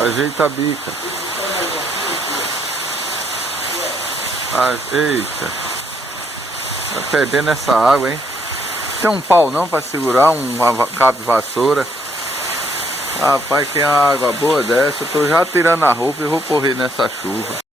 Ajeita a bica. Eita. Tá perdendo essa água, hein? Tem um pau não pra segurar cabo de vassoura? Rapaz, que é uma água boa dessa. Eu tô já tirando a roupa e vou correr nessa chuva.